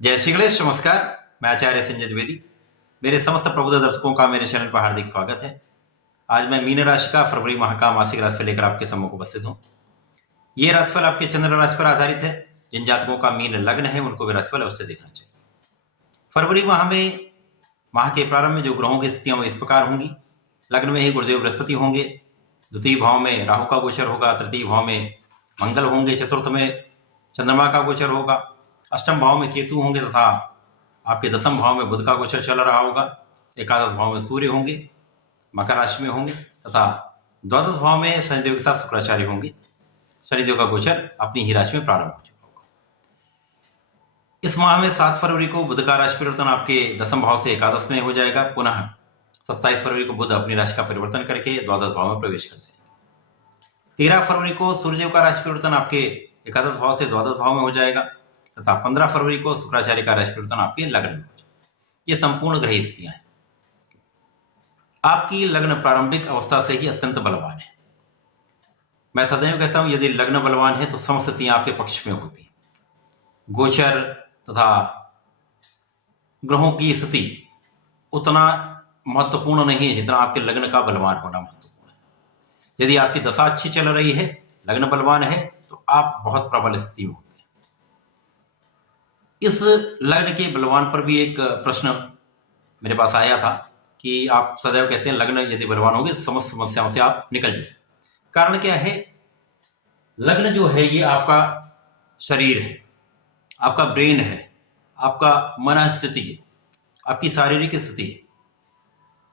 जय श्री गणेश। नमस्कार, मैं आचार्य संजय द्विवेदी। मेरे समस्त प्रबुद्ध दर्शकों का मेरे चैनल पर हार्दिक स्वागत है। आज मैं मीन राशि का फरवरी माह का मासिक राशिफल लेकर आपके सम्मुख उपस्थित हूँ। ये राशिफल आपके चंद्र राशि पर आधारित है। जिन जातकों का मीन लग्न है उनको भी राशिफल अवश्य देखना चाहिए। फरवरी माह में माह के प्रारंभ में जो ग्रहों की स्थितियां वो इस प्रकार होंगी। लग्न में ही गुरुदेव बृहस्पति होंगे, द्वितीय भाव में राहु का गोचर होगा, तृतीय भाव में मंगल होंगे, चतुर्थ में चंद्रमा का गोचर होगा, अष्टम भाव में केतु होंगे तथा आपके दसम भाव में बुध का गोचर चल रहा होगा। एकादश भाव में सूर्य होंगे, मकर राशि में होंगे तथा द्वादश भाव में शनिदेव के साथ शुक्राचार्य होंगे। शनिदेव का गोचर अपनी ही राशि में प्रारंभ हो चुका होगा। इस माह में 7 फरवरी को बुध का राशि परिवर्तन आपके दसम भाव से एकादश में हो जाएगा। पुनः 27 फरवरी को बुध अपनी राशि का परिवर्तन करके द्वादश भाव में प्रवेश कर जाएगा। 13 फरवरी को सूर्यदेव का राशि परिवर्तन आपके एकादश भाव से द्वादश भाव में हो जाएगा तथा 15 फरवरी को शुक्राचार्य का राशि परिवर्तन आपके लग्न में हो जाएगा। ये संपूर्ण ग्रह स्थितियां हैं। आपकी लग्न प्रारंभिक अवस्था से ही अत्यंत बलवान है। मैं सदैव कहता हूं यदि लग्न बलवान है तो समस्त स्थितियां आपके पक्ष में होती हैं। गोचर तथा ग्रहों की स्थिति उतना महत्वपूर्ण नहीं है जितना आपके लग्न का बलवान होना महत्वपूर्ण है। यदि आपकी दशा अच्छी चल रही है, लग्न बलवान है, तो आप बहुत प्रबल स्थिति में होते हैं। इस लग्न के बलवान पर भी एक प्रश्न मेरे पास आया था कि आप सदैव कहते हैं लग्न यदि बलवान होगे समस्त समस्याओं से आप निकल जाए। कारण क्या है? लग्न जो है ये आपका शरीर है, आपका ब्रेन है, आपका मन स्थिति है, आपकी शारीरिक स्थिति है।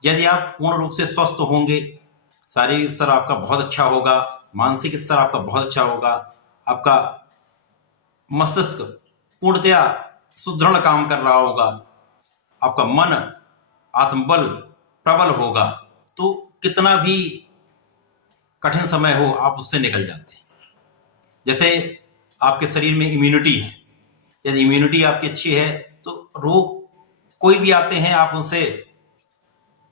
यदि आप पूर्ण रूप से स्वस्थ होंगे, शारीरिक स्तर आपका बहुत अच्छा होगा, मानसिक स्तर आपका बहुत अच्छा होगा, आपका मस्तिष्क पूर्णतया सुदृढ़ काम कर रहा होगा, आपका मन आत्मबल प्रबल होगा, तो कितना भी कठिन समय हो आप उससे निकल जाते हैं। जैसे आपके शरीर में इम्यूनिटी है, यदि इम्यूनिटी आपकी अच्छी है तो रोग कोई भी आते हैं आप उनसे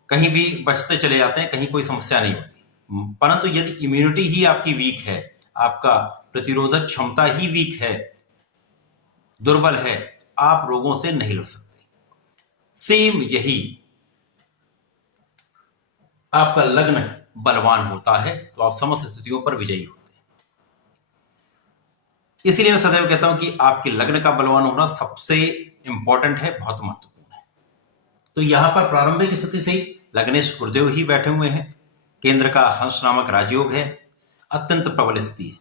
कहीं भी बचते चले जाते हैं, कहीं कोई समस्या नहीं होती। परंतु यदि इम्यूनिटी ही आपकी वीक है, आपका प्रतिरोधक क्षमता ही वीक है, दुर्बल है, आप रोगों से नहीं लड़ सकते। सेम यही आपका लग्न बलवान होता है तो आप समस्त स्थितियों पर विजयी होते हैं। इसीलिए मैं सदैव कहता हूं कि आपके लग्न का बलवान होना सबसे इंपॉर्टेंट है, बहुत महत्वपूर्ण है। तो यहां पर प्रारंभिक स्थिति से लग्नेश गुरुदेव ही बैठे हुए हैं। केंद्र का हंस नामक राजयोग है, अत्यंत प्रबल स्थिति है।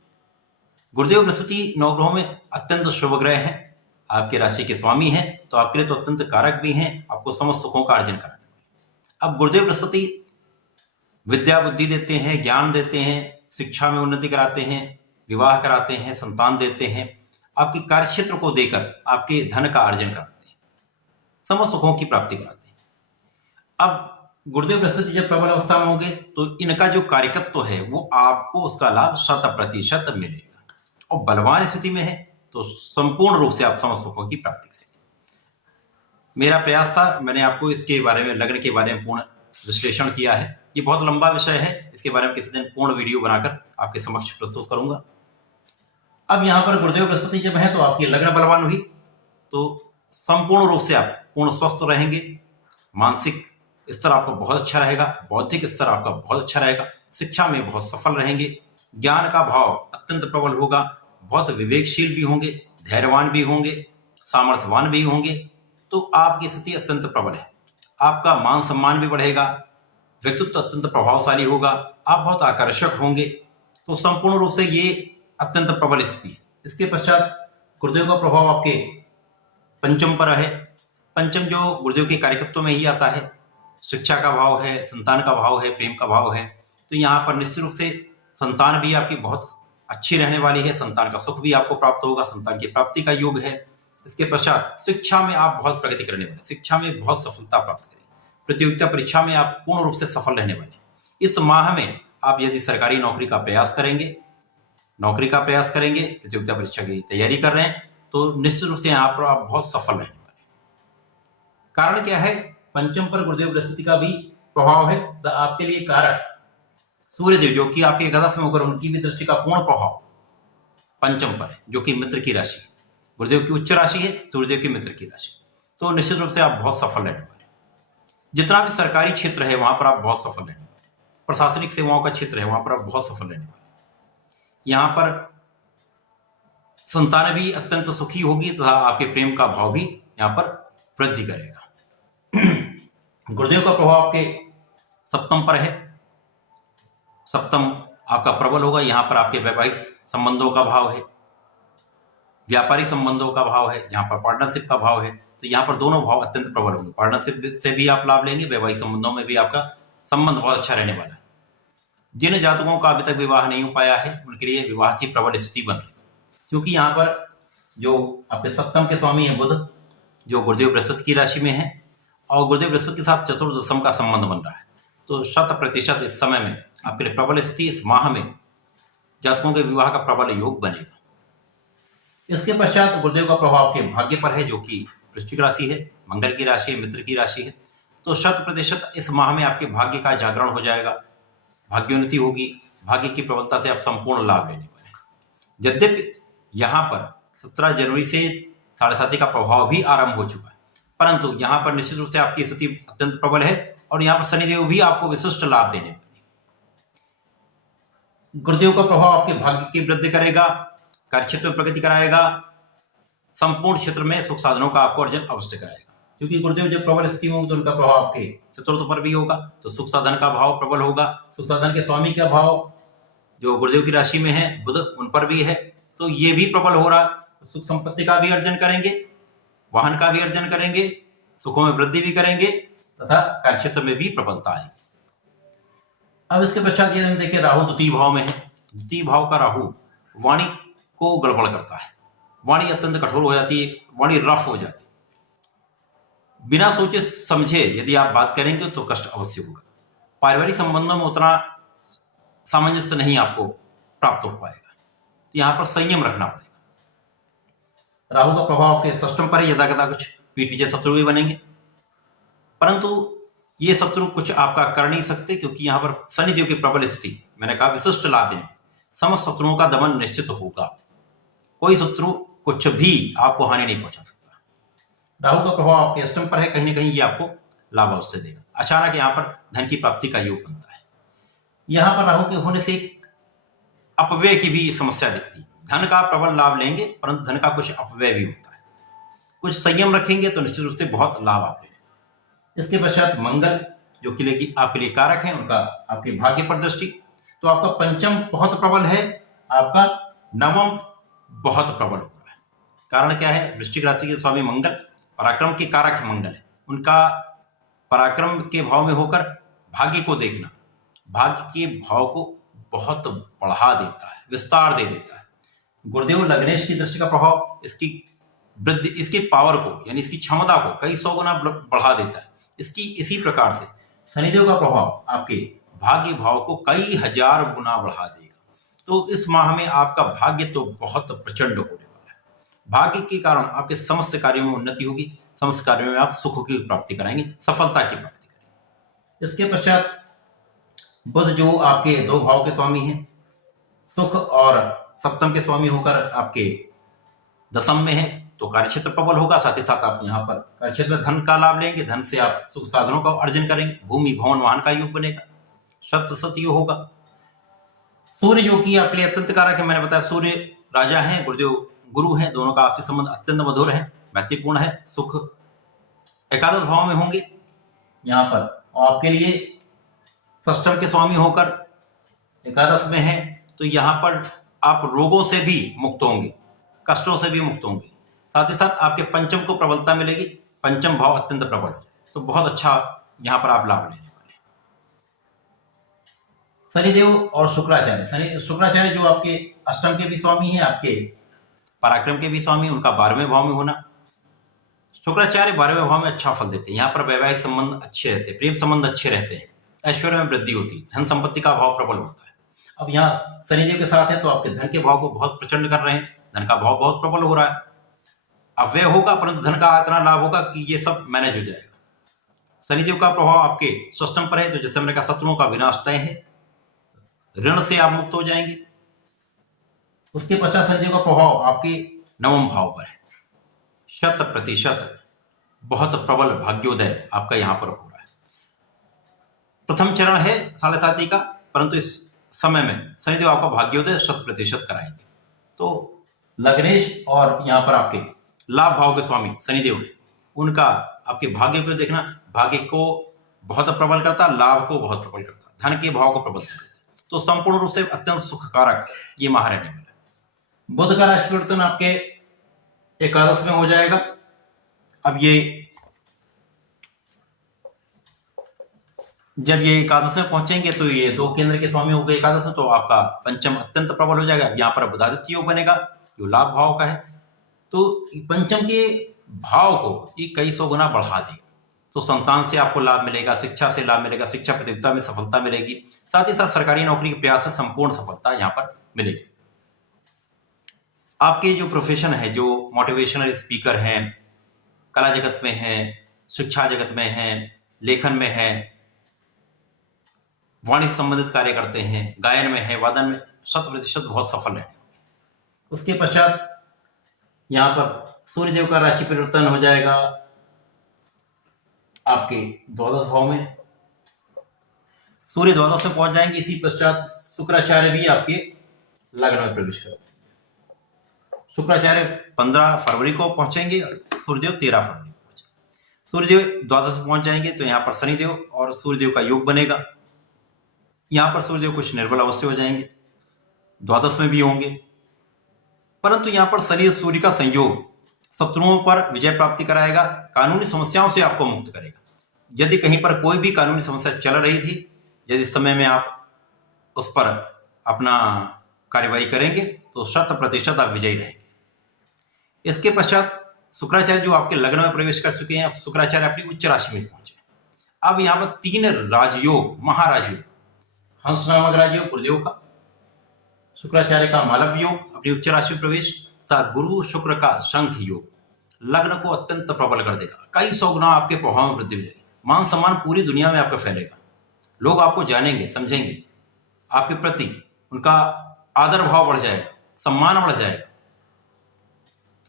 गुरुदेव बृहस्पति नवग्रहों में अत्यंत शुभ ग्रह हैं, आपके राशि के स्वामी हैं, तो आपके लिए तो अत्यंत कारक भी हैं, आपको समस्त सुखों का अर्जन कराने वाले। अब गुरुदेव बृहस्पति विद्या बुद्धि देते हैं, ज्ञान देते हैं, शिक्षा में उन्नति कराते हैं, विवाह कराते हैं, संतान देते हैं, आपके कार्य क्षेत्र को देकर आपके धन का अर्जन कराते हैं, समस्त सुखों की प्राप्ति कराते हैं। अब गुरुदेव बृहस्पति जब प्रबल अवस्था में होंगे तो इनका जो कार्यकत्व है वो आपको उसका लाभ 100% मिलेगा, और बलवान स्थिति में है तो संपूर्ण रूप से आप समस्त सुखों की प्राप्ति करेंगे। मेरा प्रयास था, मैंने आपको इसके बारे में, लग्न के बारे में पूर्ण विश्लेषण किया है। ये बहुत लंबा विषय है, इसके बारे में किसी दिन पूर्ण वीडियो बनाकर आपके समक्ष प्रस्तुत करूंगा। अब यहां पर गुरुदेव बृहस्पति जब है तो आपकी लग्न बलवान हुई तो संपूर्ण रूप से आप पूर्ण स्वस्थ रहेंगे। मानसिक स्तर आपका बहुत अच्छा रहेगा, बौद्धिक स्तर आपका बहुत अच्छा रहेगा, शिक्षा में बहुत सफल रहेंगे, ज्ञान का भाव अत्यंत प्रबल होगा, बहुत विवेकशील भी होंगे, धैर्यवान भी होंगे, सामर्थ्यवान भी होंगे। तो आपकी स्थिति अत्यंत प्रबल है। आपका मान सम्मान भी बढ़ेगा, व्यक्तित्व अत्यंत प्रभावशाली होगा, आप बहुत आकर्षक होंगे। तो संपूर्ण रूप से ये अत्यंत प्रबल स्थिति है। इसके पश्चात गुरुदेव का प्रभाव आपके पंचम पर है। पंचम जो गुरुदेव के कार्यकत्व में ही आता है, शिक्षा का भाव है, संतान का भाव है, प्रेम का भाव है। तो यहाँ पर निश्चित रूप से संतान भी आपकी बहुत अच्छी रहने वाली है, संतान का सुख भी आपको प्राप्त होगा, संतान की प्राप्ति का योग है। इसके पश्चात शिक्षा में आप बहुत प्रगति करने वाले, शिक्षा में बहुत सफलता प्राप्त करें, प्रतियोगिता परीक्षा में आप पूर्ण रूप से सफल रहने वाले। इस माह में आप यदि सरकारी नौकरी का प्रयास करेंगे, प्रतियोगिता परीक्षा की तैयारी कर रहे हैं, तो निश्चित रूप से यहाँ पर आप बहुत सफल रहने वाले। कारण क्या है? पंचम पर गुरुदेव बृहस्पति का भी प्रभाव है। तो आपके लिए कारक सूर्यदेव जो कि आपके एकादश में होकर उनकी भी दृष्टि का पूर्ण प्रभाव पंचम पर है, जो कि मित्र की राशि। गुरुदेव की उच्च राशि है, सूर्यदेव की मित्र की राशि, तो निश्चित रूप से आप बहुत सफल रहने वाले। जितना भी सरकारी क्षेत्र है वहां पर आप बहुत सफल रहने वाले, प्रशासनिक सेवाओं का क्षेत्र है वहां पर आप बहुत सफल रहने वाले। यहां पर संतान भी अत्यंत सुखी होगी तथा आपके प्रेम का भाव भी यहां पर वृद्धि करेगा। गुरुदेव का प्रभाव आपके सप्तम पर है, सप्तम आपका प्रबल होगा। यहां पर आपके वैवाहिक संबंधों का भाव है, व्यापारिक संबंधों का भाव है, यहाँ पर पार्टनरशिप का भाव है, तो यहाँ पर दोनों भाव अत्यंत प्रबल होंगे। पार्टनरशिप से भी आप लाभ लेंगे, वैवाहिक संबंधों में भी आपका संबंध बहुत अच्छा रहने वाला है। जिन जातकों का अभी तक विवाह नहीं हो पाया है उनके लिए विवाह की प्रबल स्थिति बन रही है, क्योंकि यहाँ पर जो आपके सप्तम के स्वामी है बुध, जो गुरुदेव बृहस्पति की राशि में है, और गुरुदेव बृहस्पति के साथ चतुर्दशम का संबंध बन रहा है, तो 100% इस समय में आपके लिए प्रबल स्थिति, इस माह में जातकों के विवाह का प्रबल योग बनेगा। इसके पश्चात गुरुदेव का प्रभाव आपके भाग्य पर है, जो कि वृश्चिक राशि है, मंगल की राशि है, मित्र की राशि है, तो 100% इस माह में आपके भाग्य का जागरण हो जाएगा, भाग्योन्नति होगी, भाग्य की प्रबलता से आप संपूर्ण लाभ लेने वाले हैं। यद्यपि यहाँ पर 17 जनवरी से 7.5 का प्रभाव भी आरंभ हो चुका है, परंतु यहाँ पर निश्चित रूप से आपकी स्थिति अत्यंत प्रबल है और यहाँ पर शनिदेव भी आपको विशिष्ट लाभ देने वाले। गुरुदेव का प्रभाव आपके भाग्य की वृद्धि करेगा, कार्यक्षेत्र में प्रगति कराएगा, संपूर्ण क्षेत्र में सुख साधनों का आपको अर्जन अवश्य कराएगा, क्योंकि गुरुदेव जब प्रबल स्थिति में होंगे तो उनका प्रभाव आपके चतुर्थ पर भी होगा, तो सुख साधन का भाव प्रबल होगा। सुख साधन के स्वामी का भाव जो गुरुदेव की राशि में है बुध, उन पर भी है, तो ये भी प्रबल हो रहा, सुख संपत्ति का भी अर्जन करेंगे, वाहन का भी अर्जन करेंगे, सुखों में वृद्धि भी करेंगे तथा कार्यक्षेत्र में भी प्रबलता आएगी। अब इसके पश्चात ये देखिए राहु द्वितीय भाव में है। द्वितीय भाव का राहु वाणी को गड़बड़ करता है, वाणी अत्यंत कठोर हो जाती है, वाणी रफ हो जाती है। बिना सोचे समझे यदि आप बात करेंगे तो कष्ट अवश्य होगा। पारिवारिक संबंधों में उतना सामंजस्य नहीं आपको प्राप्त हो पाएगा, तो यहां पर संयम रखना पड़ेगा। राहु का प्रभाव आपके षष्टम पर यदा कदा कुछ पीठ पीछे शत्रु भी बनेंगे, परंतु ये शत्रु कुछ आपका कर नहीं सकते, क्योंकि यहां पर शनिदेव की प्रबल स्थिति, मैंने कहा विशिष्ट लाभ देने, समस्त शत्रुओं का दमन निश्चित होगा, कोई शत्रु कुछ भी आपको हानि नहीं पहुंचा सकता। राहु का प्रभाव आपके अष्टम पर है, कहीं ना कहीं ये आपको लाभ अवश्य देगा। अचानक यहाँ पर धन की प्राप्ति का योग बनता है। यहाँ पर राहु के होने से एक अपव्यय की भी समस्या दिखती है। धन का प्रबल लाभ लेंगे परंतु धन का कुछ अपव्यय भी होता है, कुछ संयम रखेंगे तो निश्चित रूप से बहुत लाभ आप लेंगे। इसके पश्चात मंगल जो कि आपके लिए कारक है, उनका आपके भाग्य पर दृष्टि, तो आपका पंचम बहुत प्रबल है, आपका नवम बहुत प्रबल हो रहा है। कारण क्या है? वृश्चिक राशि के स्वामी मंगल पराक्रम के कारक है, मंगल है, उनका पराक्रम के भाव में होकर भाग्य को देखना, भाग्य के भाव को बहुत बढ़ा देता है, विस्तार दे देता है। गुरुदेव लग्नेश की दृष्टि का प्रभाव इसकी वृद्धि, इसकी पावर को यानी इसकी क्षमता को कई 100 गुना बढ़ा देता है। इसकी इसी प्रकार से शनिदेव का प्रभाव आपके भाग्य भाव को कई हजार गुना बढ़ा देगा। तो इस माह में आपका भाग्य तो बहुत प्रचंड होने वाला है। भाग्य के कारण आपके समस्त कार्यों में उन्नति होगी, समस्त कार्यों में आप सुख की प्राप्ति कराएंगे, सफलता की प्राप्ति करेंगे। इसके पश्चात बुध जो आपके 2 भाव के स्वामी हैं, सुख और सप्तम के स्वामी होकर आपके दशम में है, तो कार्यक्षेत्र प्रबल होगा। साथ ही साथ आप यहाँ पर कार्यक्षेत्र में धन का लाभ लेंगे, धन से आप सुख साधनों का अर्जन करेंगे, भूमि भवन वाहन का योग बनेगा, 100% योग होगा। सूर्य जो कि आपके लिए अत्यंत कारक है, मैंने बताया सूर्य राजा है, गुरुदेव गुरु है, दोनों का आपसी संबंध अत्यंत मधुर है, मैत्रीपूर्ण है, सुख एकादश भाव में होंगे यहाँ पर, और आपके लिए षष्टम के स्वामी होकर एकादश में है, तो यहाँ पर आप रोगों से भी मुक्त होंगे, कष्टों से भी मुक्त होंगे। साथ ही साथ आपके पंचम को प्रबलता मिलेगी, पंचम भाव अत्यंत प्रबल है, तो बहुत अच्छा यहाँ पर आप लाभ लेने वाले। शनिदेव और शुक्राचार्य, शुक्राचार्य जो आपके अष्टम के भी स्वामी हैं, आपके पराक्रम के भी स्वामी, उनका 12वें भाव में होना। शुक्राचार्य 12वें भाव में अच्छा फल देते हैं। यहाँ पर वैवाहिक संबंध अच्छे रहते हैं, प्रेम संबंध अच्छे रहते हैं, ऐश्वर्य में वृद्धि होती है, धन संपत्ति का भाव प्रबल होता है। अब यहाँ शनिदेव के साथ है तो आपके धन के भाव को बहुत प्रचंड कर रहे हैं, धन का भाव बहुत प्रबल हो रहा है। अब व्यय होगा परंतु धन का इतना लाभ होगा कि ये सब मैनेज हो जाएगा। शनिदेव का प्रभाव आपके षष्टम पर है, तो जैसे मैंने कहा शत्रुओं का विनाश तय है, ऋण से आप मुक्त हो जाएंगे। उसके पश्चात शनिदेव का प्रभाव आपके 9वें भाव पर है, 100% बहुत प्रबल भाग्योदय आपका यहाँ पर हो रहा है। प्रथम चरण है 7.5 का, परंतु इस समय में शनिदेव आपका भाग्योदय 100% कराएंगे। तो लग्नेश और यहाँ पर आपके लाभ भाव के स्वामी शनिदेव है, उनका आपके भाग्य को देखना, भाग्य को बहुत प्रबल करता, लाभ को बहुत प्रबल करता, धन के भाव को प्रबल करता। तो संपूर्ण रूप से अत्यंत सुखकारक ये माह रहने वाला है। बुध का राशि परिवर्तन आपके एकादश में हो जाएगा। अब ये जब ये एकादश में पहुंचेंगे तो ये 2 केंद्र के स्वामी हो गए एकादश में, तो आपका पंचम अत्यंत प्रबल हो जाएगा। यहाँ पर बुधादित्य योग बनेगा जो लाभ भाव का है, तो पंचम के भाव को ये कई सौ गुना बढ़ा देगा। तो संतान से आपको लाभ मिलेगा, शिक्षा से लाभ मिलेगा, शिक्षा प्रतियोगिता में सफलता मिलेगी, साथ ही साथ सरकारी नौकरी के प्रयास में संपूर्ण सफलता यहाँ पर मिलेगी। आपके जो प्रोफेशन है, जो मोटिवेशनल स्पीकर हैं, कला जगत में हैं, शिक्षा जगत में हैं, लेखन में हैं, वाणिज्य संबंधित कार्य करते हैं, गायन में है, वादन में 100% बहुत सफल रहेंगे। उसके पश्चात यहाँ पर सूर्यदेव का राशि परिवर्तन हो जाएगा आपके द्वादश भाव में। सूर्य द्वादश में पहुंच जाएंगे। इसी पश्चात शुक्राचार्य भी आपके लग्न में प्रवेश करेंगे। शुक्राचार्य 15 फरवरी को पहुंचेंगे, सूर्यदेव 13 फरवरी को पहुंचेंगे। सूर्यदेव द्वादश में पहुंच जाएंगे तो यहाँ पर शनिदेव और सूर्यदेव का योग बनेगा। यहाँ पर सूर्यदेव कुछ निर्बल अवस्था हो जाएंगे, द्वादश में भी होंगे, परंतु यहाँ पर शनि सूर्य का संयोग शत्रुओं पर विजय प्राप्ति कराएगा, कानूनी समस्याओं से आपको मुक्त करेगा। यदि कहीं पर कोई भी कानूनी समस्या चल रही थी, यदि इस समय में आप उस पर अपना कार्यवाही करेंगे तो 100% आप विजयी रहेंगे। इसके पश्चात शुक्राचार्य जो आपके लग्न में प्रवेश कर चुके हैं, शुक्राचार्य अपनी उच्च राशि में पहुंचे। अब यहाँ पर 3 राजयोग, महाराजयोग, हंस नामक राजयोग गुरुदेव का, शुक्राचार्य का मालव योग अपनी उच्च राशि में प्रवेश, तथा गुरु शुक्र का शंख योग लग्न को अत्यंत प्रबल कर देगा। कई सौ गुना आपके प्रभाव में वृद्धि हो जाएगी। मान सम्मान पूरी दुनिया में आपका फैलेगा। लोग आपको जानेंगे, समझेंगे, आपके प्रति उनका आदर भाव बढ़ जाएगा, सम्मान बढ़ जाएगा।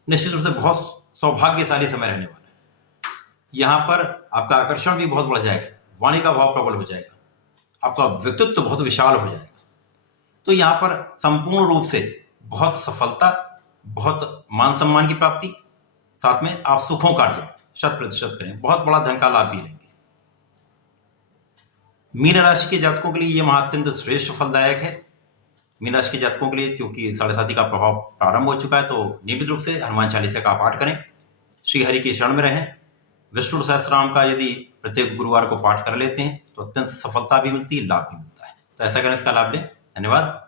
निश्चित रूप से बहुत सौभाग्यशाली समय रहने वाला है। यहाँ पर आपका आकर्षण भी बहुत बढ़ जाएगा, वाणी का भाव प्रबल हो जाएगा, आपका व्यक्तित्व बहुत विशाल हो जाएगा। तो यहाँ पर संपूर्ण रूप से बहुत सफलता, बहुत मान सम्मान की प्राप्ति, साथ में आप सुखों का अर्जन 100% करें, बहुत बड़ा धन का लाभ भी लेंगे। मीन राशि के जातकों के लिए यह माह अत्यंत श्रेष्ठ फलदायक है। मीन राशि के जातकों के लिए क्योंकि 7.5 का प्रभाव प्रारंभ हो चुका है, तो नियमित रूप से हनुमान चालीसा का पाठ करें, श्री हरि के शरण में रहें। विष्णु सहस्त्रनाम का यदि प्रत्येक गुरुवार को पाठ कर लेते हैं तो अत्यंत सफलता भी मिलती है, लाभ भी मिलता है। तो ऐसा करें, इसका लाभ लें। धन्यवाद।